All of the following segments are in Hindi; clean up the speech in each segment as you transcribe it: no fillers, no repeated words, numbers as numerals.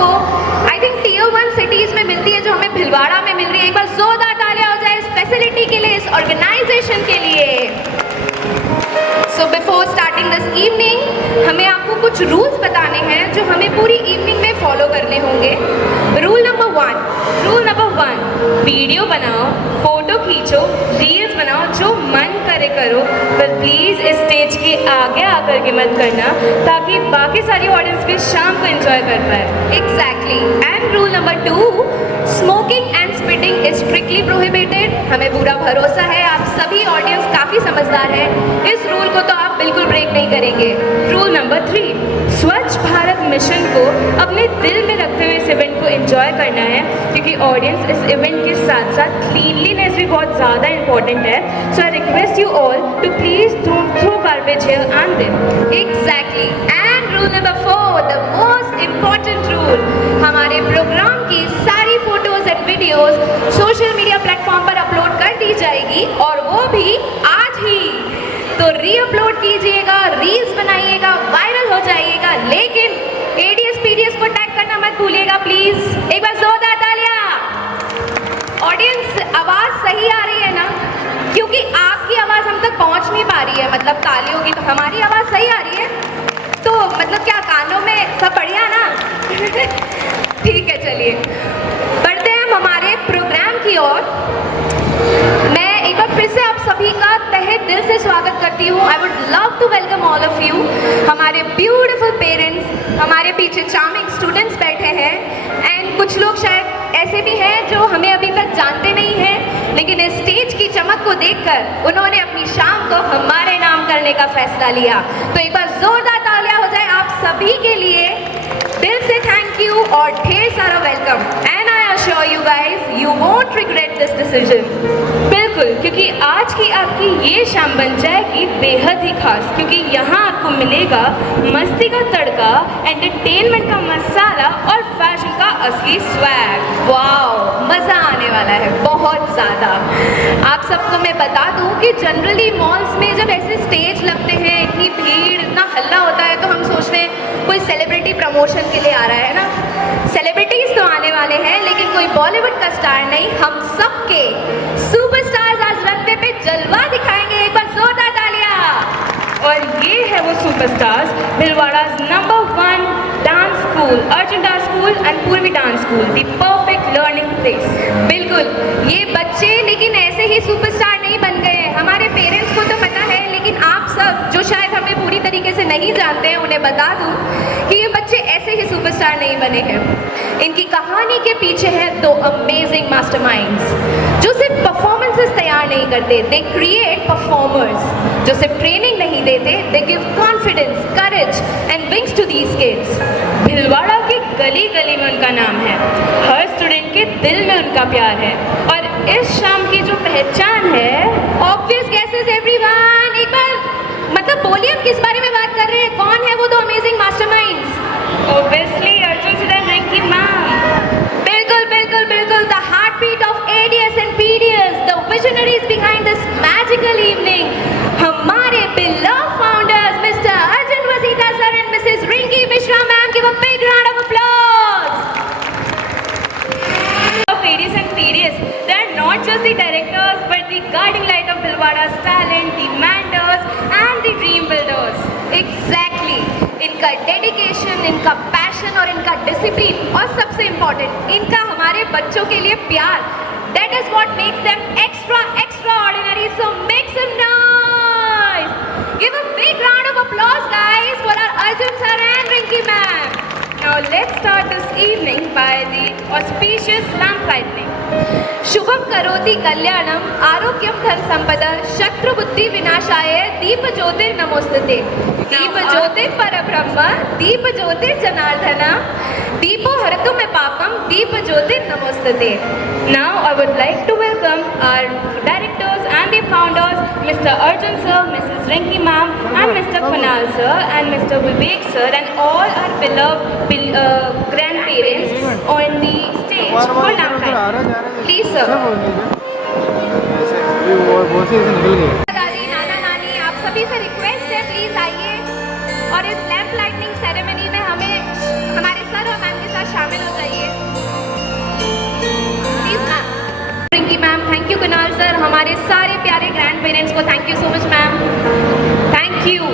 को आई थिंक टीयर 1 सिटीज़ में मिलती है जो हमें भिलवाड़ा में मिल रही है। एक बार जोरदार तालियां हो जाए इस फैसिलिटी के लिए, इस ऑर्गेनाइजेशन के लिए। So before starting this evening हमें आपको कुछ रूल्स बताने हैं जो हमें पूरी इवनिंग में फॉलो करने होंगे। रूल नंबर 1, वीडियो बनाओ, फोटो खींचो, रील्स बनाओ, जो मन करे करो, पर प्लीज़ इस स्टेज के आगे आकर के मत करना ताकि बाकी सारी ऑडियंस भी शाम को एंजॉय कर पाए। Exactly. And rule number 2, smoking and spitting is strictly prohibited. हमें पूरा भरोसा है आप सभी ऑडियंस काफ़ी समझदार है, इस रूल को तो आप बिल्कुल ब्रेक नहीं करेंगे। रूल नंबर 3, स्वच्छ भारत मिशन को अपने दिल में रखते हुए इस इवेंट को एंजॉय करना है, क्योंकि ऑडियंस इस इवेंट के साथ साथ क्लीनलीनेस भी बहुत ज़्यादा इंपॉर्टेंट है। So I request you all to please don't throw garbage here and there. Exactly. And rule number 4, the most important rule, हमारे प्रोग्राम की सारी photos and videos social media platform पर अपलोड कर दी जाएगी, और वो भी आज ही। तो री-अपलोड कीजिएगा, रील्स बनाइएगा, वायरल हो जाइएगा, लेकिन एडीएस पीडीएस को टैग करना मत भूलिएगा प्लीज। एक बार जोरदार तालियां। ऑडियंस, आवाज सही आ रही है ना? क्योंकि आपकी आवाज हम तक पहुंच नहीं पा रही है, मतलब तालियों की, तो हमारी आवाज सही आ रही है, तो मतलब क्या कानों में सब बढ़िया ना? ठीक है, चलिए बढ़ते हैं हम हमारे प्रोग्राम की ओर। मैं एक बार फिर से आप सभी का तहे दिल से स्वागत करती हूँ। I would love to welcome all of you. हमारे ब्यूटीफुल पेरेंट्स, हमारे पीछे चार्मिंग स्टूडेंट्स बैठे हैं, एंड कुछ लोग शायद ऐसे भी हैं जो हमें अभी तक जानते नहीं हैं, लेकिन इस स्टेज की चमक को देखकर उन्होंने अपनी शाम को हमारे नाम करने का फैसला लिया। तो एक बार जोरदार तालियां हो जाए आप सभी के लिए। दिल से थैंक यू और ढेर सारा welcome. And I assure you guys, you won't regret this decision. बिल्कुल, क्योंकि आज की आपकी ये शाम बन जाएगी बेहद ही खास, क्योंकि यहाँ आपको मिलेगा मस्ती का तड़का, एंटरटेनमेंट का मसाला और फैशन का असली स्वैग। वाओ, मज़ा आने वाला है बहुत ज़्यादा। आप सबको मैं बता दूँ कि जनरली मॉल्स में जब ऐसे स्टेज लगते हैं, इतनी भीड़, इतना हल्ला होता है, तो हम सोचते हैं कोई सेलिब्रिटी प्रमोशन के लिए आ रहा है ना। सेलिब्रिटीज तो आने वाले हैं, लेकिन कोई बॉलीवुड का स्टार नहीं, हम सबके सुपरस्टार्स आज रंगते पे जलवा दिखाएंगे। एक बार जोरदार तालियां। और ये है वो superstars, Bhilwara's number 1 dance school, Arjun dance school and Purvi dance school, the perfect learning place. बिल्कुल, ये बच्चे लेकिन ऐसे ही सुपरस्टार नहीं बन गए हैं। हमारे पेरेंट्स को तो पता है, लेकिन आप सब जो शायद हमें पूरी तरीके से नहीं जानते हैं, उन्हें बता दूं कि ये बच्चे ऐसे ही सुपरस्टार नहीं बने हैं। इनकी कहानी के पीछे है 2 अमेजिंग मास्टरमाइंड्स जो सिर्फ परफॉर्मेंसेस तैयार नहीं करते, दे क्रिएट परफॉर्मर्स जो सिर्फ ट्रेनिंग नहीं देते, they give confidence, courage and wings to these kids. Bhilwara की गली गली में उनका नाम है, हर स्टूडेंट के दिल में उनका प्यार है, और इस शाम की जो पहचान है, ऑब्वियस गेसेस एवरीवन, एक बार मतलब बोलिए हम किस बारे में बात कर रहे हैं, कौन है वो 2 amazing masterminds? Obviously Arjun sir and Rinki ma'am. बिल्कुल बिल्कुल बिल्कुल, the heartbeat of ADS and PDS, the visionaries behind this magical evening, हमारे beloved founders mister Arjun Vasita sir and missus Rinki Mishra ma'am. Give a big round of applause. ADS and PDS, they are not just the directors but the guiding light of Bhilwada's talent, the mentors and the dream builders. Exactly. इनका डेडिकेशन, इनका पैशन और इनका डिसिप्लिन, और सबसे इम्पोर्टेंट इनका हमारे बच्चों के लिए प्यार, that is what makes them extraordinary. So make some noise. Give a big round of applause guys for our Arjun sir and Rinki ma'am. Now let's start this evening by the auspicious lamp lighting. Shubham करोति कल्याणम आरोग्यम धन संपदा शत्रु बुद्धि विनाशाय दीप ज्योतिर नमोस्तुते। दीप ज्योतिर परब्रह्म दीप ज्योतिर जनार्दन दीपो हरतु में पापम दीप ज्योतिर नमोस्तुते। Now I would like to welcome our directors and the founders, Mr. Arjun sir, Mrs. Rinki ma'am, and Mr. Kunal sir, and Mr. Vivek sir, and all our beloved grandparents on the stage for lamp lighting. Please sir. दादी, नाना नानी, आप सभी से रिक्वेस्ट है प्लीज आइए और इस लैंप लाइटनिंग सेरेमनी में हमें हमारे सर और मैम के साथ शामिल हमारे सारे प्यारे ग्रैंड पेरेंट्स को thank you so much ma'am, thank you.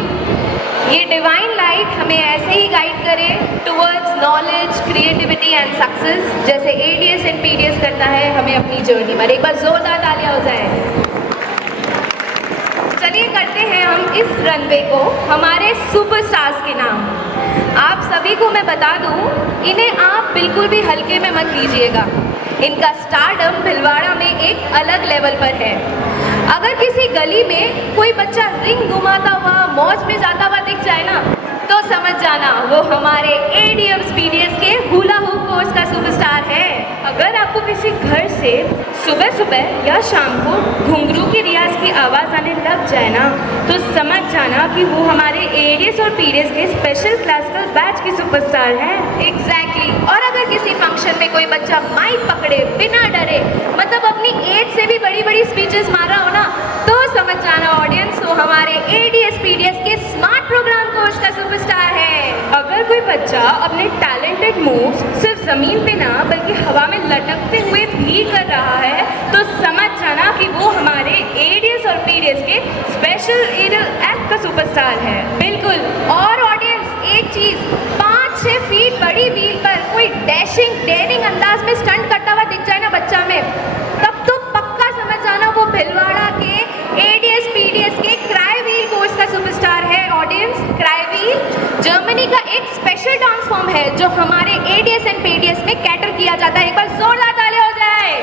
ये डिवाइन लाइट हमें ऐसे ही गाइड करे towards knowledge, creativity and success, जैसे एडीएस एंड पीडीएस करता है हमें अपनी जर्नी पर। एक बार जोरदार तालियां हो जाए। चलिए करते हैं हम इस रनवे को हमारे सुपरस्टार्स के नाम। आप सभी को मैं बता दूं, इन्हें आप बिल्कुल भी हल्के में मत लीजिएगा। इनका स्टारडम भिलवाड़ा में एक अलग लेवल पर है। अगर किसी गली में कोई बच्चा रिंग घुमाता हुआ, मौज में जाता हुआ दिख जाए ना, तो समझ जाना वो हमारे एडीएम्स पीडीएस के हुला हुप कोर्स का सुपरस्टार है। अगर आपको किसी घर से सुबह सुबह या शाम को घुंघरू की रियाज की आवाज़ आने लग जाए ना, तो समझ जाना कि वो हमारे एडीएस और पीडीएस के स्पेशल क्लासिकल बैच की सुपरस्टार है। एग्जैक्टली। और अगर किसी फंक्शन में कोई बच्चा माइक पकड़े बिना डरे, मतलब अपनी एज से भी बड़ी बड़ी स्पीचेस मार रहा हो ना, तो समझ जाना ऑडियंस वो हमारे एडीएस पीडीएस के स्मार्ट प्रोग्राम कोर्स का सुपरस्टार है। अगर कोई बच्चा अपने टैलेंटेड मूव्स सिर्फ जमीन पे ना बल्कि हवा में लटकते हुए भी कर रहा है, तो समझ जाना कि वो हमारे एडीएस और पीडीएस के स्पेशल एरियल एक्ट का सुपरस्टार है। बिल्कुल। और ऑडियंस एक चीज, 5-6 फीट बड़ी व्हील पर कोई डैशिंग डेयरिंग अंदाज में स्टंट करता हुआ दिख जाए ना बच्चा में, तब तो पक्का समझ जाना वो भिलवाड़ा के एडीएस पीडीएस के क्राई व्हील कोर्स का सुपरस्टार है। ऑडियंस, क्राई व्हील जर्मनी का एक स्पेशल डांस फॉर्म है जो हमारे एडीएस एंड पीडीएस में कैटर किया जाता है। एक बार जोरदार तालियां हो जाए।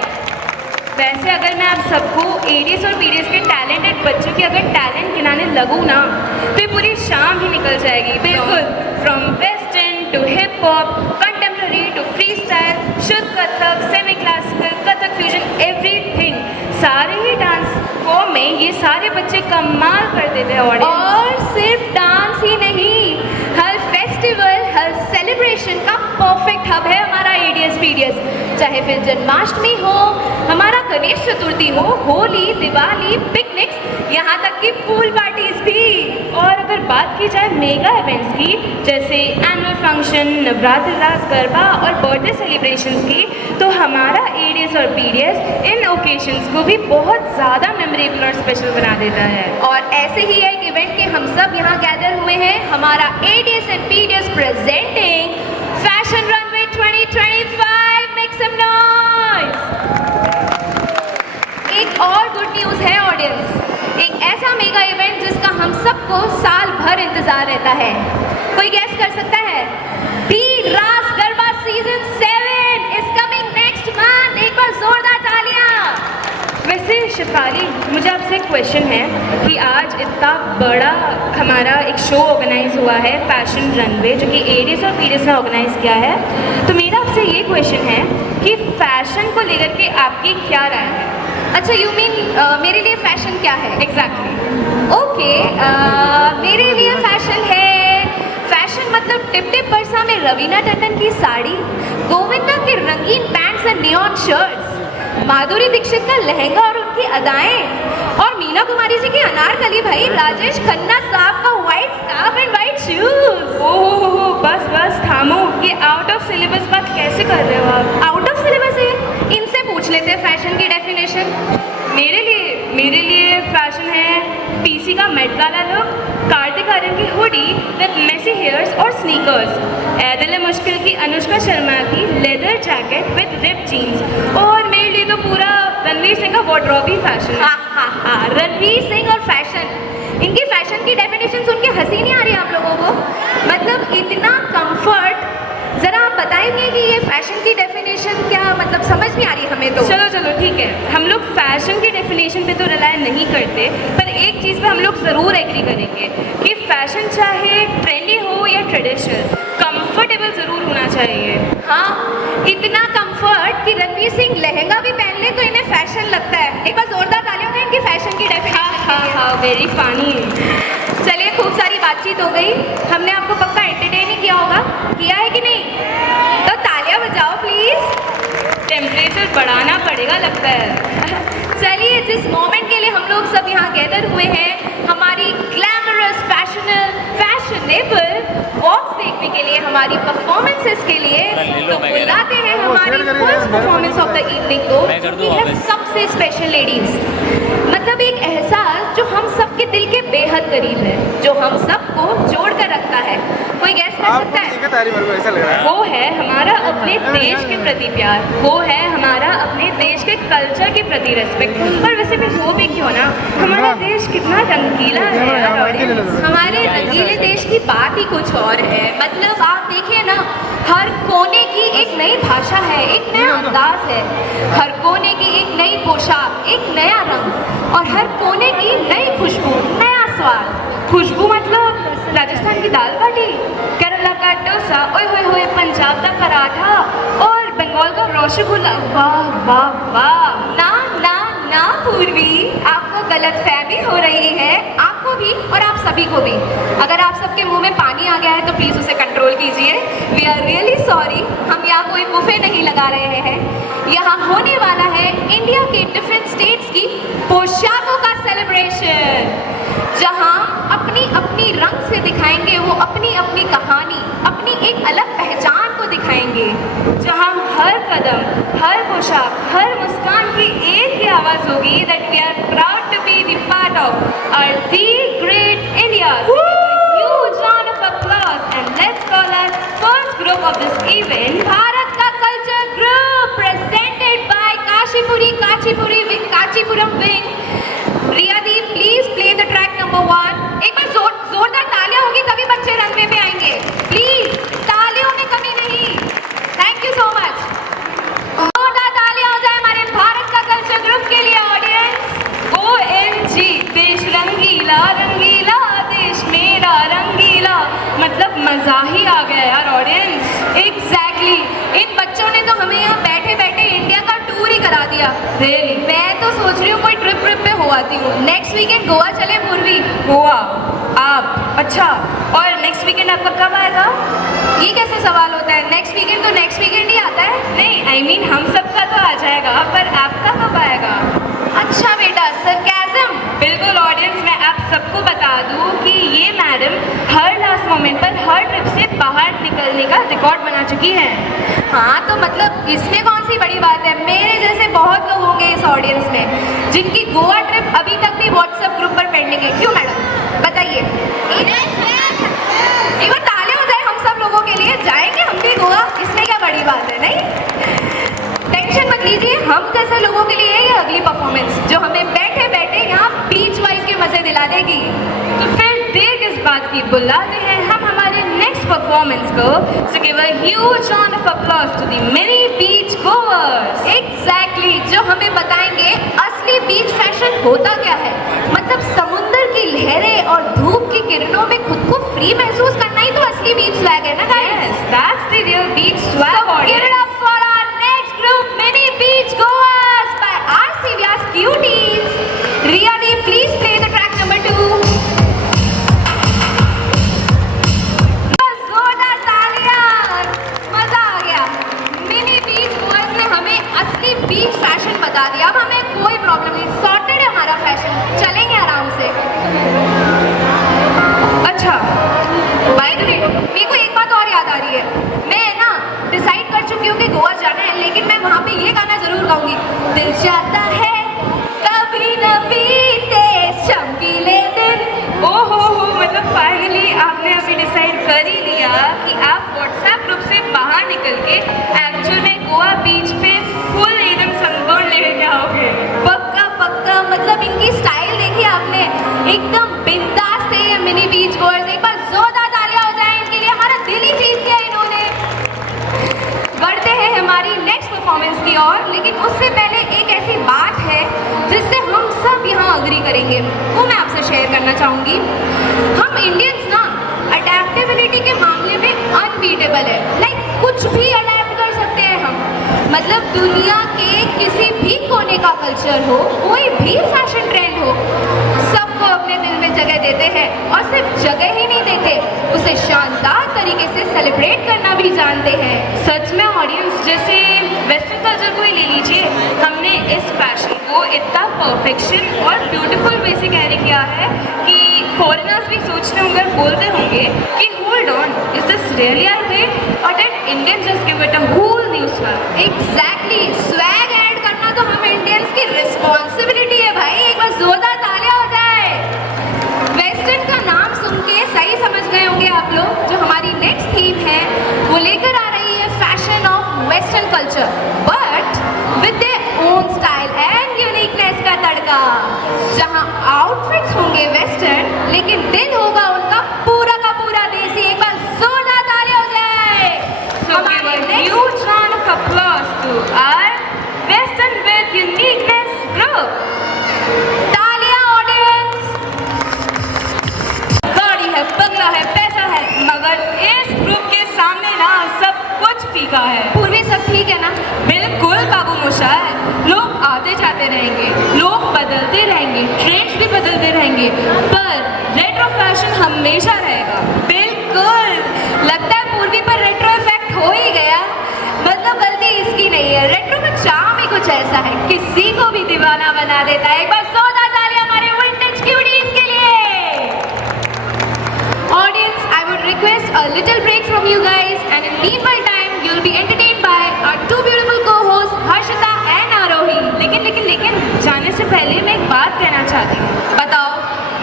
वैसे अगर मैं आप सबको एडीएस और पीडीएस के टैलेंटेड बच्चों की अगर टैलेंट गिनाने लगूँ ना, तो ये पूरी शाम ही निकल जाएगी। बिल्कुल। From western to hip hop, contemporary to free style, शुद्ध Kathak, semi classical, Kathak fusion, everything, सारे ही डांस फॉर्म में ये सारे बच्चे कमाल कर देते हैं ऑडियंस। और सिर्फ डांस ही नहीं, हर फेस्टिवल, हर सेलिब्रेशन का परफेक्ट हब है हमारा एडीएस पीडीएस। चाहे फिर जन्माष्टमी हो, हमारा गणेश चतुर्थी हो, होली, दिवाली, पिकनिक्स, यहाँ तक कि पूल पार्टीज भी। और अगर बात की जाए मेगा इवेंट्स की, जैसे एनुअल फंक्शन, नवरात्र रास गरबा और बर्थडे सेलिब्रेशंस की, तो हमारा एडीएस और पीडीएस इन ओकेशंस को भी बहुत ज़्यादा मेमोरेबल और स्पेशल बना देता है। और ऐसे ही एक इवेंट के हम सब यहाँ गैदर हुए हैं, हमारा ADS and PDS presenting fashion runway 2025। Make some noise. एक और गुड न्यूज़ है ऑडियंस, एक ऐसा मेगा इवेंट जिसका हम सबको साल भर इंतजार रहता है। कोई गैस कर सकता है? दी रास garba season 7 is coming next month. एक बार जोरदार तालियां। वैसे शिफाली, मुझे आपसे एक क्वेश्चन है कि आज इतना बड़ा हमारा एक शो ऑर्गेनाइज हुआ है फैशन रनवे, जो कि एडीएस और पीडीएस ने ऑर्गेनाइज किया है, तो मेरा आपसे ये क्वेश्चन है कि फैशन को लेकर के आपकी क्या राय है? अच्छा, यू मीन मेरे लिए फैशन क्या है? एग्जैक्टली। ओके, मेरे लिए फैशन है, फैशन मतलब टिप टिप बरसा में रवीना टंडन की साड़ी, गोविंदा के रंगीन pants and neon shirts, Madhuri Dixit का लहंगा और उनकी अदाएं, और मीना कुमारी जी की अनारकली, भाई राजेश खन्ना साहब का white scarf and white shoes. ओहो, बस बस थामो, ये आउट ऑफ सिलेबस बात कैसे कर रहे हो आप? आउट ऑफ सिलेबस है, इनसे पूछ लेते हैं फैशन की डेफिनेशन। मेरे लिए फैशन है पीसी का Met Gala look, Kartik Aaryan की हुडी विद मेसी हेयर्स और स्नीकर्स, ऐदिल मुश्किल की अनुष्का शर्मा की leather jacket with rip jeans, और मेरे लिए तो पूरा रणवीर सिंह का वार्डरोब ही फैशन है। हाँ, रणवीर सिंह और फैशन, इनकी फैशन की डेफिनेशन सुन के हंसी नहीं आ रही आप लोगों को? मतलब इतना कंफर्ट। ज़रा आप बताएंगे कि ये फैशन की डेफिनेशन क्या, मतलब समझ नहीं आ रही हमें तो। चलो ठीक है, हम लोग फैशन की डेफिनेशन पे तो रिलाय नहीं करते, पर एक चीज़ पे हम लोग ज़रूर एग्री करेंगे कि फैशन चाहे ट्रेंडी हो या ट्रेडिशनल, कंफर्टेबल ज़रूर होना चाहिए। हाँ, इतना कंफर्ट कि रणवीर सिंह लहंगा भी पहन ले तो इन्हें फैशन लगता है। एक बार जोरदार तालियों में इनकी फैशन की डेफिनेशन। हाँ, वेरी फनी। चलिए, खूब सारी बातचीत हो गई, हमने आपको पक्का एंटरटेन ही किया होगा, किया है कि नहीं? तो तालियां बजाओ प्लीज। टेम्परेचर बढ़ाना पड़ेगा लगता है। चलिए, जिस मोमेंट के लिए हम लोग सब यहाँ गैदर हुए हैं, हमारी ग्लैमरस फैशनेबल वॉक्स देखने के लिए, हमारी परफॉर्मेंसेस के लिए, तो बुलाते हैं हमारी first performance of the evening को, सबसे से स्पेशल लेडीज, मतलब एक एहसास जो हम सबके दिल के बेहद करीब है, जो हम सबको जोड़ कर रखता है। कोई गैस कर सकता है? ऐसा लग रहा है वो है हमारा अपने देश के प्रति प्यार, वो है हमारा अपने देश के कल्चर के प्रति रेस्पेक्ट। और वैसे भी हो भी क्यों ना, हमारा देश कितना रंगीला है यार ऑडियंस। हमारे रंगीले देश की बात ही कुछ और है। मतलब आप देखिए ना, हर कोने की एक नई भाषा है, एक नया अंदाज है, हर कोने की एक नई पोशाक, एक नया रंग, और हर कोने की नई खुशबू, नया स्वाद। खुशबू मतलब राजस्थान की दाल बाटी, केरला का डोसा, ओए होए होए पंजाब का पराठा और बंगाल का रसगुल्ला। वाह वाह वाह। ना ना ना पूर्वी, आपको गलतफहमी हो रही है, आपको भी और आप सभी को भी। अगर आप सबके मुंह में पानी आ गया है तो प्लीज उसे कंट्रोल कीजिए। वी आर रियली सॉरी, हम यहाँ कोई बुफे नहीं लगा रहे हैं। यहाँ होने वाला है इंडिया के डिफरेंट स्टेट्स की पोशाकों का सेलिब्रेशन, जहाँ अपनी अपनी रंग से दिखाएंगे वो अपनी अपनी कहानी, अपनी एक अलग पहचान को दिखाएंगे, जहाँ हर कदम, हर पोशाक, हर मुस्कान की एक ही आवाज होगी that we are proud to be the part of our the great India. Huge round of applause and let's call our first group of this event Bharat का कल्चर ग्रुप presented by काचीपुरी with कांचीपुरम wing. रिया दी please play the track number 1। एक बार जोरदार तालियां होगी तभी बच्चे रनवे पे आएंगे, प्लीज तालियों में कमी नहीं। Thank you so much. जोरदार तालियां हो जाए हमारे भारत का कल्चर ग्रुप के लिए ऑडियंस। OMG, देश रंगीला रंगीला, देश मेरा रंगीला, मतलब मजा ही आ गया यार ऑडियंस। एग्जैक्टली, इन बच्चों ने तो हमें यहाँ बैठे बैठे इंडिया का टूर ही करा दिया। रियली, मैं तो सोच रही हूँ कोई ट्रिप पे हो आती हूँ। नेक्स्ट वीकेंड गोवा चले पूर्वी? गोवा आप? अच्छा, और नेक्स्ट वीकेंड आपका कब आएगा? ये कैसे सवाल होता है? नेक्स्ट वीकेंड तो नेक्स्ट वीकेंड ही आता है। नहीं, I mean हम सबका तो आ जाएगा, पर आपका कब आएगा? अच्छा बेटा, सरकाज़म। बिल्कुल ऑडियंस, मैं आप सबको बता दूं कि ये मैडम हर लास्ट मोमेंट पर हर ट्रिप से बाहर निकलने का रिकॉर्ड बना चुकी है। हाँ, तो मतलब इसमें कौन सी बड़ी बात है? मेरे जैसे बहुत लोग होंगे इस ऑडियंस में जिनकी गोवा ट्रिप अभी तक भी व्हाट्सएप ग्रुप पर पेंडिंग है। क्यों मैडम, बताइए। एक बार तालियां हो जाए हम सब लोगों के लिए, जाएंगे हम भी गोवा, इसमें क्या बड़ी बात है? नहीं, टेंशन मत लीजिए, हम जैसे लोगों के लिए ये अगली परफॉर्मेंस जो हमें बैठे बैठे यहाँ बीच वाइज के मजे दिला देगी। तो फिर देर किस बात की, बुलाते हैं हम हमारे नेक्स्ट परफॉर्मेंस को। So give a huge round of applause to the mini beach goers. Exactly, जो हमें बताएंगे असली बीच फैशन होता क्या है। मतलब समुद्र की लहरें और धूप की किरणों में खुद को फ्री महसूस करना ही तो असली बीच स्वैग है ना guys. That's the real beach swag. Give it up for our next group, mini beach goers by RC Vyas Cuties. Riya Di, please play the track number 2. जोरदार तालियां, मजा आ गया। मिनी बीच गोवर्स ने हमें असली बीच फैशन बता दिया। अब हमें कोई प्रॉब्लम नहीं, सॉर्टेड है हमारा फैशन, चलेंगे आराम से। अच्छा, बाय द वे, मेरे को एक बात और याद आ रही है। मैं ना डिसाइड कर चुकी हूँ कि गोवा जाना है, लेकिन मैं वहाँ पे ये गाना जरूर गाऊंगी। दिल चाहता है कभी न बीते चमकीले दिन। ओहो हो, मतलब फाइनली आपने अभी डिसाइड कर ही लिया कि आप व्हाट्सएप ग्रुप से बाहर निकल के एक्चुअल में गोवा बीच पे फुल एकदम सनबर्न लेके आओगे। पक्का पक्का, मतलब इनकी स्टाइल देखी आपने, एकदम बिंदास थे ये मिनी बीच गोवर्स। एक बार जोरदार तालियां हो जाए इनके लिए, हमारा दिल ही जीत लिया इन्होंने। बढ़ते हैं हमारी नेक्स्ट परफॉर्मेंस की ओर, लेकिन उससे पहले एक ऐसी बात है जिससे हम सब यहाँ अग्री करेंगे, वो मैं आपसे शेयर करना चाहूँगी। हम इंडियंस ना अडेप्टेबिलिटी के मामले में अनबीटेबल है। लाइक कुछ भी अडेप्ट कर सकते हैं हम। मतलब दुनिया के किसी भी कोने का कल्चर हो, कोई भी फैशन ट्रेंड हो, सबको अपने दिल में जगह देते हैं। और सिर्फ जगह ही नहीं देते, उसे शानदार तरीके से सेलिब्रेट करना भी जानते हैं। सच में ऑडियंस, जैसे वेस्टर्न कल्चर को ही ले लीजिए, हमने इस फैशन को इतना परफेक्शन और ब्यूटीफुल वे से कैरी किया है कि फॉरेनर्स भी सोचते होंगे, बोलते होंगे कि hold on, is this really our way, और that Indians just give it a whole new swag. Exactly, swag add करना तो हम इंडियंस की बदलते रहेंगे, ट्रेंड्स भी बदलते रहेंगे, पर रेट्रो फैशन हमेशा रहेगा। बिल्कुल, लगता है पूर्वी पर रेट्रो इफेक्ट हो ही गया। मतलब गलती इसकी नहीं है, रेट्रो का चार्म ही कुछ ऐसा है, किसी को भी दीवाना बना देता है। एक बार जोरदार तालियां हमारे विंटेज क्यूटीज के लिए। Audience, I would request a little break from you guys, and in meanwhile time, you'll be entertained by our two beautiful co-hosts, Harshita and Arohi. लेकिन जाने से पहले मैं एक बात कहना चाहती हूँ। बताओ।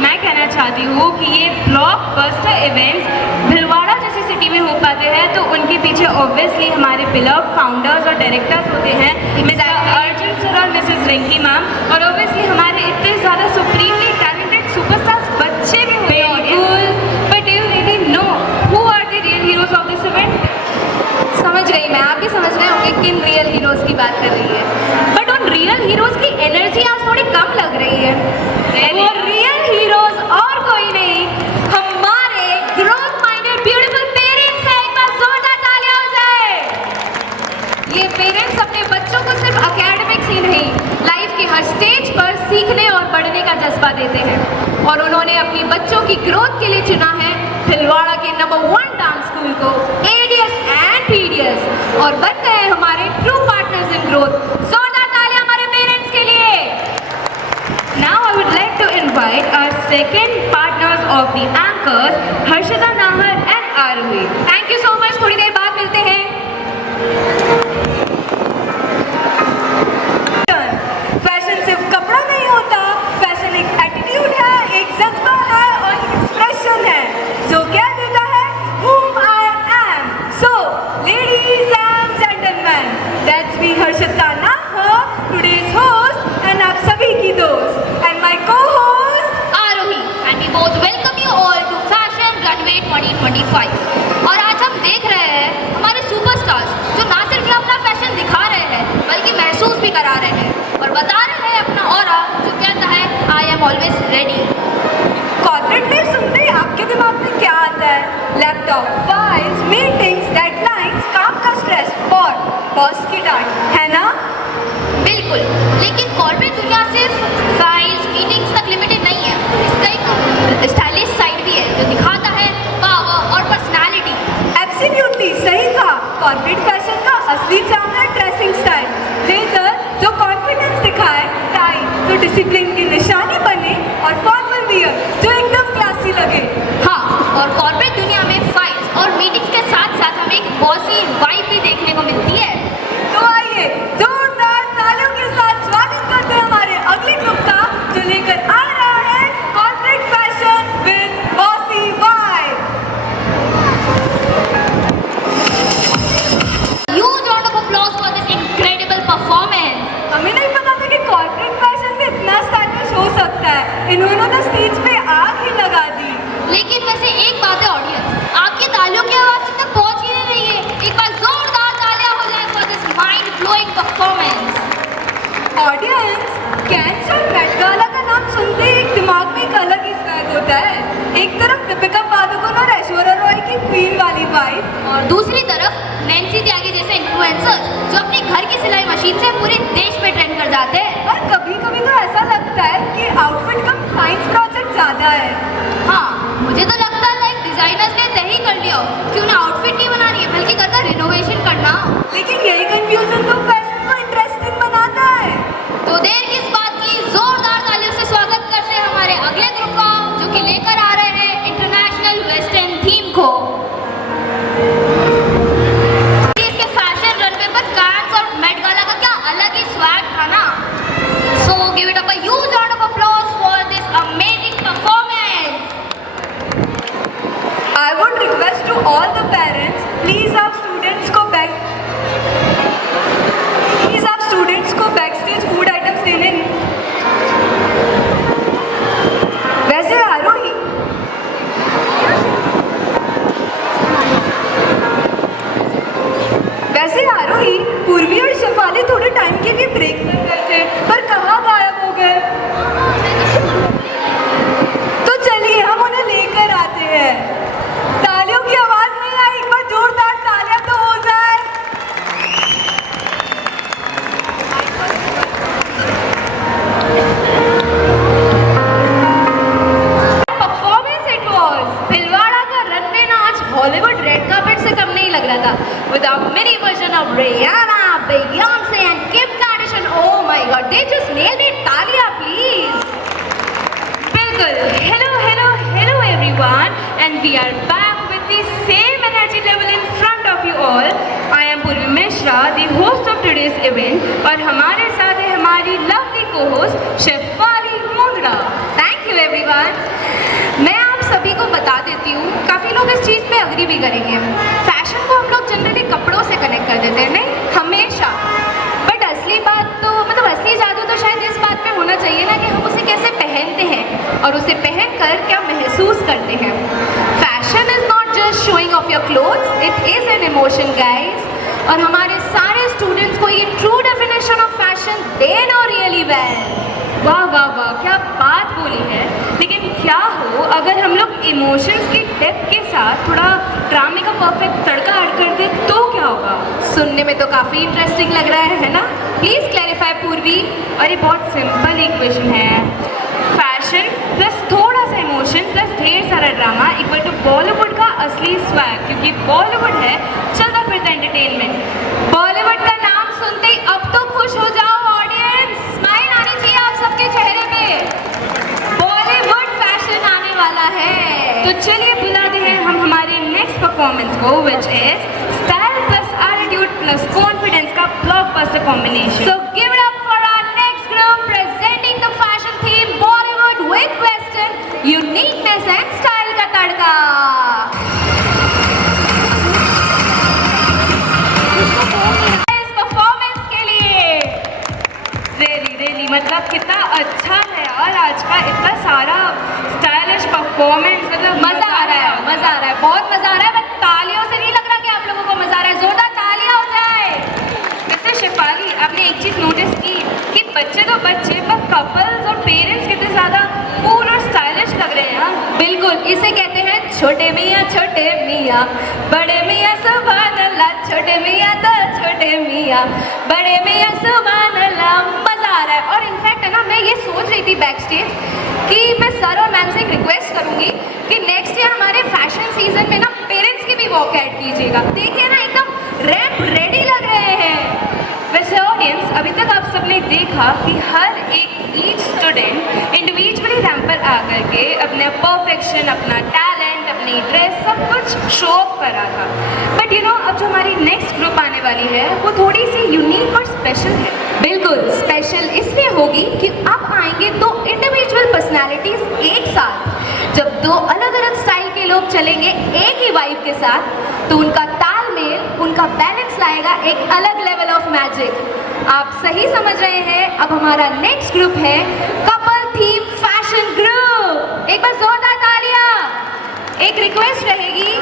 मैं कहना चाहती हूँ कि ये ब्लॉकबस्टर इवेंट्स भिलवाड़ा जैसी सिटी में हो पाते हैं तो उनके पीछे ऑब्वियसली हमारे बिलव फाउंडर्स और डायरेक्टर्स होते हैं, मिस्टर अर्जुन सर और मिसेस रिंकी मैम, और ऑब्वियसली हमारे इतने ज़्यादा सुप्रीमली टैलेंटेड सुपरस्टार्स बच्चे भी होते हैं। But do you really know who are the real heroes of this event? समझ गई मैं, आप भी समझ रहे होंगे किन रियल हीरोज की बात कर रही है। बट उन रियल हीरोज की एनर्जी आज थोड़ी कम लग रही है। वो रियल हीरोज और कोई नहीं, हमारे ग्रोथ माइंडेड ब्यूटीफुल पेरेंट्स हैं। एक बार जोरदार तालियां हो जाए। ये पेरेंट्स अपने बच्चों को सिर्फ एकेडमिक्स ही नहीं, लाइफ के हर स्टेज पर सीखने और बढ़ने का जज्बा देते हैं, और उन्होंने अपनी बच्चों की ग्रोथ के लिए चुना है भिलवाड़ा के नंबर 1 डांस स्कूल को, ADS एंड PDS, और बन गए हमारे ट्रू पार्टनर्स इन ग्रोथ। जोरदार तालियां हमारे पेरेंट्स के लिए। Now I would like to invite our second partners of the anchors, Harshita Nahar and Arohi. Thank you so much, थोड़ी देर बाद मिलते हैं। फैशन सिर्फ कपड़ा नहीं होता, फैशन एक एटीट्यूड है, एक जज्बा है और एक एक्सप्रेशन है जो कह देता है whom I am. So, ladies and gentlemen, that's me Harshita Nahar, today's host and आप सभी की दोस्त, and my co-host Aarohi, and we both welcome you all to Fashion Runway 2025। और आज हम देख रहे हैं हमारे सुपरस्टार्स जो ना सिर्फ ये अपना फैशन दिखा रहे हैं बल्कि महसूस भी करा रहे हैं और बता रहे हैं अपना ऑरा जो कहता है I am always ready। Corporate wear सुनते ही आपके दिमाग में क्या आता है? लैपटॉप, फाइल्स, मीटिंग्स, डेडलाइंस, काम का स्ट्रेस और बॉस की डांट, है ना? बिल्कुल, लेकिन कॉर्पोरेट दुनिया सिर्फ फाइल्स मीटिंग्स तक लिमिटेड नहीं है, इसका एक स्टाइलिश साइड भी है जो दिखाता है पावर और पर्सनालिटी। एब्सोल्युटली सही कहा। कॉर्पोरेट फैशन का असली चार्म है ड्रेसिंग स्टाइल, ब्लेजर जो कॉन्फिडेंस दिखाए, टाई जो डिसिप्लिन की निशानी बने और फॉर्मल वियर जो एकदम क्लासी लगे। हाँ, और कॉर्पोरेट दुनिया में फाइल्स और मीटिंग्स के साथ साथ हमें एक बॉसी वाइब भी देखने को मिलती है। तो आइए जोरदार तालियों के साथ स्वागत करते हैं हमारे अगले ग्रुप का जो लेकर आ रहा है corporate fashion with bossy vibe. Huge round of applause for this incredible performance। हमें नहीं पता था कि कॉर्पोरेट फैशन में इतना स्टाइलिश हो सकता है। इन्होंने तो स्टेज पे आग ही लगा दी। लेकिन वैसे एक बात है ऑडियंस, आपकी तालियों की आवाज तक पहुंच ही नहीं रही है। एक बार जोरदार तालियां हो जाए for this mind blowing performance. Audience, Cannes और मेट गाला का नाम सुनते ही एक दिमाग में एक अलग ही स्वैग होता है। एक तरफ दीपिका पादुकोण और ऐश्वर्या रॉय की क्वीन वाली वाइब, और दूसरी तरफ नैन्सी त्यागी जैसे इन्फ्लुएंसर्स जो अपनी घर की सिलाई मशीन से पूरे देश में ट्रेंड कर जाते हैं। और कभी कभी तो ऐसा लगता है कि आउटफिट कम साइंस प्रोजेक्ट ज्यादा है। हाँ, मुझे तो लगता है लाइक डिजाइनर्स ने तय ही कर लिया हो कि उन्हें आउटफिट नहीं बनानी है बल्कि घर का रिनोवेशन करना। लेकिन यही कंफ्यूजन तो फैशन को इंटरेस्टिंग बनाता है। तो देर किस बात की, जोरदार तालियों से स्वागत करते हैं हमारे अगले ग्रुप का जो कि लेकर आ रहे हैं इंटरनेशनल वेस्टर्न थीम को। इसके फैशन रनवे पर कांस और मेट गाला का क्या अलग ही स्वैग था ना। So give it up a huge round of applause for this amazing performance. I would request to all the parents, please आप स्टूडेंट्स को बैकस्टेज फूड आइटम्स देने। वैसे आरोही, पूर्वी और शेफाली थोड़े टाइम के लिए ब्रेक कर गए थे, पर कहाँ गायब हो गए? तालियां प्लीज। बिल्कुल। Hello everyone, and we are back with the same energy level in front of you all. I am Purvi Mishra, the host of today's event, और हमारे साथ है हमारी lovely co-host Shefali Mundra. Thank you everyone. मैं आप सभी को बता देती हूँ, काफ़ी लोग इस चीज़ पे अग्री भी करेंगे, फैशन को हम लोग जनरली कपड़ों से कनेक्ट कर देते हैं, नहीं हमेशा। बट असली बात तो मतलब असली जादू तो शायद इस बात में होना चाहिए ना कि हम उसे कैसे पहनते हैं और उसे पहनकर क्या महसूस करते हैं। Fashion is not just showing off your clothes, it is an emotion guys. और हमारे सारे स्टूडेंट्स को ये true definition of fashion they know really well. वाह वाह वाह, क्या बात बोली है। लेकिन क्या हो अगर हम लोग इमोशंस की डेप्थ के साथ थोड़ा ड्रामे का परफेक्ट तड़का ऐड कर दे तो क्या होगा? सुनने में तो काफ़ी इंटरेस्टिंग लग रहा है ना? प्लीज़ क्लैरिफाई पूर्वी। और ये बहुत सिंपल इक्वेशन है, फैशन प्लस थोड़ा सा इमोशन प्लस ढेर सारा ड्रामा इक्वल टू बॉलीवुड का असली स्वैग। क्योंकि बॉलीवुड है चलता फिरता एंटरटेनमेंट। बॉलीवुड का नाम सुनते ही अब तो खुश हो जाओ ऑडियंस, स्माइल आनी चाहिए आप सबके चेहरे पे। बॉलीवुड फैशन आने वाला है। तो चलिए बुलाते हैं हम हमारे नेक्स्ट परफॉर्मेंस को, which is style plus attitude plus confidence का blockbuster combination. So give it up for our next group presenting the fashion theme Bollywood with Western uniqueness and style का तड़का। इस परफॉर्मेंस के लिए रियली मतलब कितना अच्छा है यार आज का इतना सारा स्टाइलिश परफॉर्मेंस, मतलब मजा आ रहा है, मजा आ रहा है, बहुत मजा आ रहा है। बट तालियों से नहीं लग रहा कि आप लोगों को मजा आ रहा है, जोरदार तालियां हो जाए। वैसे शेफाली, आपने एक चीज़ नोटिस की कि बच्चे तो बच्चे पर कपल्स और पेरेंट्स कितने ज़्यादा कूल और स्टाइलिश लग रहे हैं यार। बिल्कुल, इसे कहते हैं छोटे मियाँ बड़े मियाँ सुभान अल्लाह, छोटे मियाँ तो छोटे मियाँ बड़े मियाँ सुभान अल्लाह। मज़ा आ रहा है। और इनफैक्ट है ना, मैं ये सोच रही थी बैक स्टेज कि मैं सर और मैम से एक रिक्वेस्ट करूँगी कि नेक्स्ट ईयर हमारे फैशन सीजन में ना पेरेंट्स की भी वॉक ऐड कीजिएगा। देखिए ना, एकदम रैंप रेडी लग रहे हैं। वैसे ऑडियंस, अभी तक आप सबने देखा कि हर एक ईच स्टूडेंट इंडिविजुअली रैंप पर आकर के अपना परफेक्शन, अपना टैलेंट, अपनी ड्रेस सब कुछ शो ऑफ कर रहा था। बट यू नो, अब जो हमारी नेक्स्ट ग्रुप आने वाली है वो थोड़ी सी यूनिक और स्पेशल है। बिल्कुल स्पेशल इसलिए होगी कि अब आएंगे दो इंडिविजुअल पर्सनालिटीज एक साथ। जब दो अलग अलग स्टाइल के लोग चलेंगे एक ही वाइब के साथ तो उनका तालमेल, उनका बैलेंस लाएगा एक अलग लेवल ऑफ मैजिक। आप सही समझ रहे हैं। अब हमारा नेक्स्ट ग्रुप है कपल थीम फैशन ग्रुप। एक बार जोरदार तालियां। एक रिक्वेस्ट रहेगी,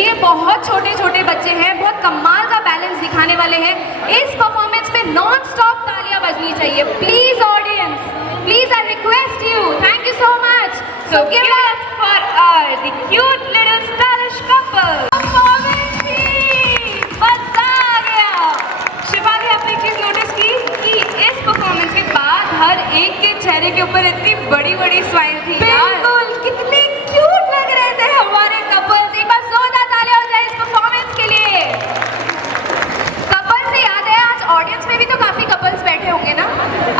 ये बहुत छोटे छोटे बच्चे हैं, बहुत कमाल का बैलेंस दिखाने वाले हैं। इस परफॉर्मेंस में नॉन स्टॉप तालियां बजनी चाहिए। Please audience, please I request you. Thank you so much. So give it up for the cute little stylish couple. मजा आ गया। शिवाली, आपने एक चीज़ नोटिस की कि इस परफॉर्मेंस के बाद हर एक के चेहरे के ऊपर इतनी बड़ी बड़ी स्माइल थी यार। बिल्कुल, कितने क्यूट लग रहे थे हमारे कपल्स। एक बार जोरदार तालियां हो जाए इस परफॉर्मेंस के लिए। कपल्स से याद है, आज ऑडियंस में भी तो काफी कपल्स बैठे होंगे ना।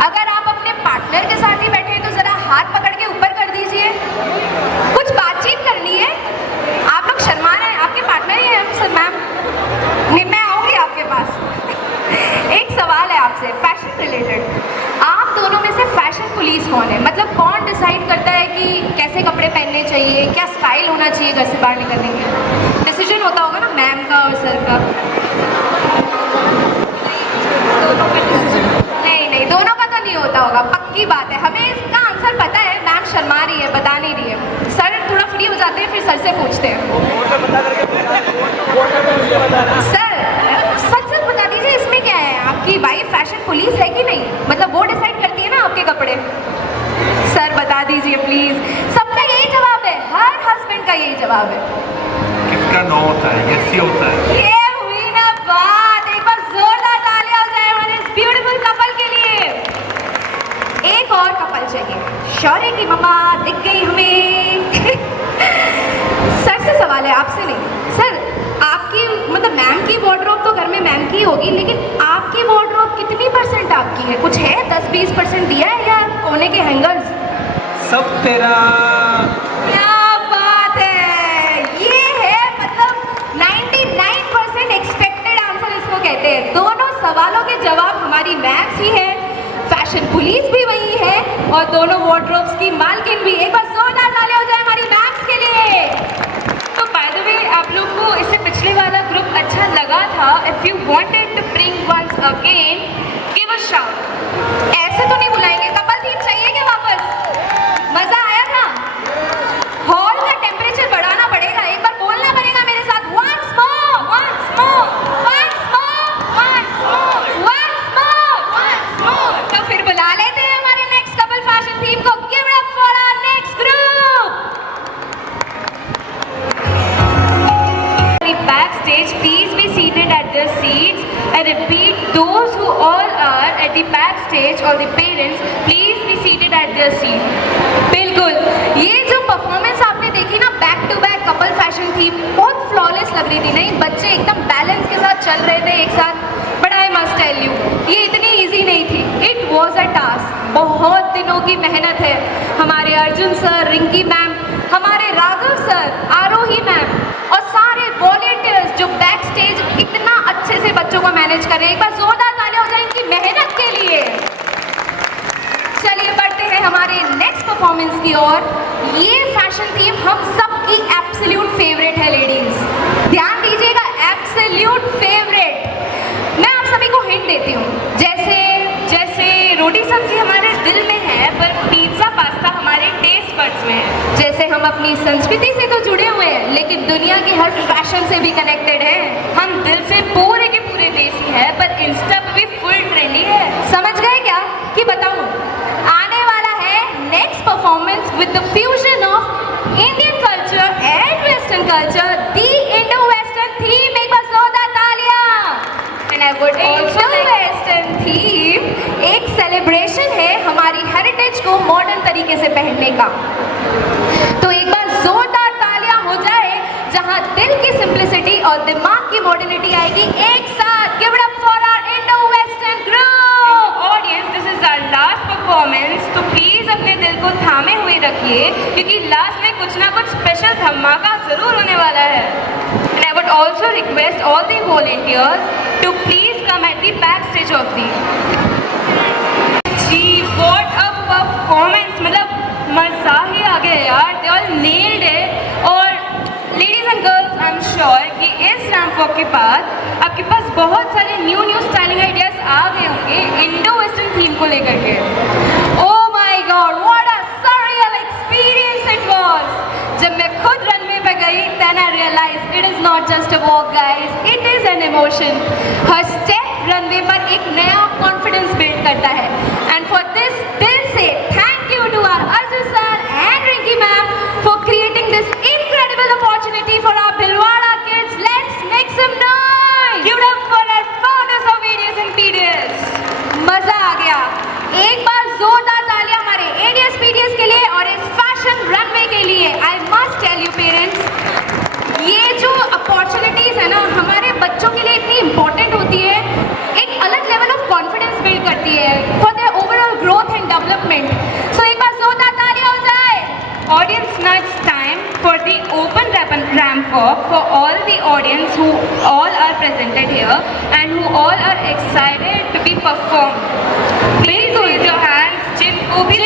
अगर आप अपने पार्टनर के साथ ही बैठे हैं तो जरा हाथ पकड़ के ऊपर कर दीजिए। कुछ बातचीत करनी है। आप लोग शर्मा रहे हैं, आपके पार्टनर ही है सर मैम। नहीं, मैं आऊंगी आपके पास। एक सवाल है आपसे फैशन रिलेटेड। आप दोनों में से फैशन पुलिस कौन है? मतलब कौन डिसाइड करता है कि कैसे कपड़े पहनने चाहिए, क्या स्टाइल होना चाहिए घर से बाहर निकलने के? डिसीजन होता होगा ना मैम का और सर का। दोनों का डिसीजन? नहीं, दोनों का तो नहीं होता होगा, पक्की बात है। हमें इसका आंसर पता है, मैम शर्मा रही है, बता नहीं रही है। सर थोड़ा फ्री हो जाते हैं, फिर सर से पूछते हैं। सर सच बता दीजिए, इसमें क्या है? आपकी वाइफ फैशन पुलिस है कि नहीं? मतलब वो डिसाइड करती है ना आपके कपड़े। सर बता दीजिए प्लीज। सबका यही जवाब है, हर हस्बैंड का यही जवाब है। किसका नो होता है? यस ही होता है। ये हुई ना बात। एक बार जोरदार तालियां हो जाए हमारे इस ब्यूटीफुल कपल के लिए। एक और कपल चाहिए। शौर्य की मम्मा दिख गई हमें। सर से सवाल है, आपसे नहीं। सर, आपकी मतलब मैम की वार्डरोब तो घर में मैम की होगी, लेकिन आपकी वार्डरोब कितनी % आपकी है, कुछ है 10-20% दिया है या कोने के हैंगर्स? सब तेरा। क्या बात है, ये है मतलब 99% एक्सपेक्टेड आंसर इसको कहते हैं। दोनों सवालों के जवाब हमारी मैम्स ही है, फैशन पुलिस भी वही है और दोनों वार्डरोब्स की मालकिन भी। एक बार जोरदार तालियां हो जाए हमारी मैम्स के लिए। तो बाय द वे, आप लोग को इससे पिछले वाला ग्रुप अच्छा लगा था? If you wanted to bring once again, give a shout. ऐसे तो नहीं बुलाएंगे, कपल थीम चाहिए क्या वापस? मजा आया था? हॉल का टेम्परेचर बढ़ाना पड़ेगा, एक बार बोलना पड़ेगा मेरे साथ, once more, once more, once more, once more, once more, once more। तो फिर बुला लेते हैं हमारे नेक्स्ट कपल फैशन थीम को। Give it up for our next group। Backstage, please be seated at their seats. I repeat, those who all are at the backstage or the parents, please be seated at their seats. बिल्कुल, ये जो परफॉर्मेंस आपने देखी ना back to back couple fashion थी, बहुत फ्लॉलेस लग रही थी। नहीं, बच्चे एकदम बैलेंस के साथ चल रहे थे एक साथ। But I must tell you, ये इतनी इजी नहीं थी। इट वॉज अ टास्क, बहुत दिनों की मेहनत है। हमारे अर्जुन सर, रिंकी मैम, हमारे राघव सर, आरोही मैम और सारे वॉलंटियर्स जो बैक स्टेज इतना अच्छे से बच्चों को मैनेज कर रहे हैं। एक बार जोरदार तालियां हो जाए इनकी मेहनत के लिए। चलिए बढ़ते हैं हमारे नेक्स्ट परफॉर्मेंस की ओर। ये फैशन थीम हम सबकी एब्सोल्यूट फेवरेट है लेडीज, ध्यान दीजिएगा, एब्सोल्यूट फेवरेट। मैं आप सभी को हिंट देती हूँ, जैसे रोटी सब्जी हमारे दिल में है, पर पिज्जा पास्ता हमारे टेस्ट बड्स में है। जैसे हम अपनी संस्कृति से तो जुड़े हुए हैं, लेकिन दुनिया के हर फैशन से भी कनेक्टेड हैं। हम दिल से पूरे के पूरे देसी है, पर इंस्टा पे भी फुल ट्रेंडी है। समझ गए क्या कि बताऊं? आने वाला है next performance with the fusion of Indian culture and western culture, the Indo western theme. एक बार जोरदार तालियां। And I would also western theme एक सेलिब्रेशन है हमारी हेरिटेज को मॉडर्न तरीके से पहनने का। तो एक बार जोरदार तालियां हो जाए जहां दिल की सिंप्लिसिटी और दिमाग की मॉडर्निटी आएगी एक साथ। Give it up for our Indo western group. Audience, this is our last performance, तो प्लीज अपने दिल को थामे हुए रखिए, क्योंकि लास्ट में कुछ ना कुछ स्पेशल धमाका जरूर होने वाला है। And I would also request all the volunteers to please come at the back stage of the. जी, व्हाट अ परफॉर्मेंस, मतलब मजा ही आ गया यार। They all nailed it. और ladies and girls, I am sure कि इस रैंप वॉक के बाद आपके पास बहुत सारे न्यू स्टाइलिंग आइडियाज आ गए होंगे इंडो वेस्टर्न थीम को लेकर के। Oh my god, what a surreal experience it was. जब मैं खुद रनवे पे गई, then I realise it is not just a walk guys, it is an emotion. हर स्टेप रनवे पर एक नया कॉन्फिडेंस बिल्ड करता है। एंड फॉर दिस दिल से thank you to our Arjun sir and Rinki ma'am for creating this incredible opportunity for our Bhilwara kids. Let's make some noise. Give it up for our founders of ADS and PDS. मजा आ गया। एक बार जोरदार तालियां हमारे ADS PDS के लिए और इस फैशन रनवे के लिए। I must tell you parents, ये जो अपॉर्चुनिटीज है ना हमारे बच्चों के लिए इतनी इंपॉर्टेंट होती है, एक अलग लेवल ऑफ कॉन्फिडेंस बिल्ड करती है for their overall growth and development. So एक बार जोरदार तालियां हो जाए। Audience, now it's time for the open ramp walk for all the audience who all are presented here and who all are excited to be performed. Please raise your hands जिनको भी